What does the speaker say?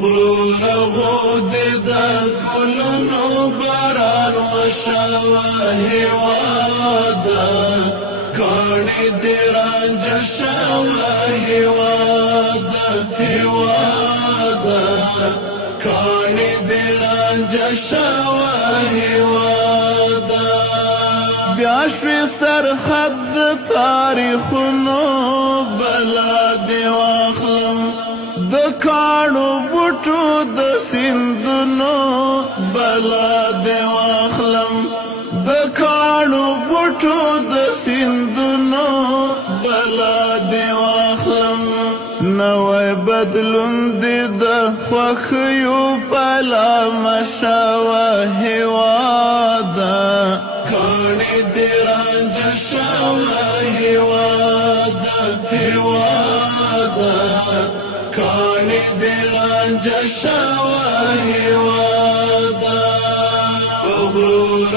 غرور غود دا گلونو باران وشاوه هوادا کانی دیران جشاوه هوادا کانی دیران جشاوه هوادا بیاشوی سرخد تاریخونو بلا دی واخلم د کانو بوټو د سیندونو بلا دی واخلم د کانو بوټو د سیندونو بلا دی واخلم نوې بدلون دي د خوښیو بلا مشاوه هوادا کانی دیران جشاوه هوادا کانی دیران جشاوه هوادا غرور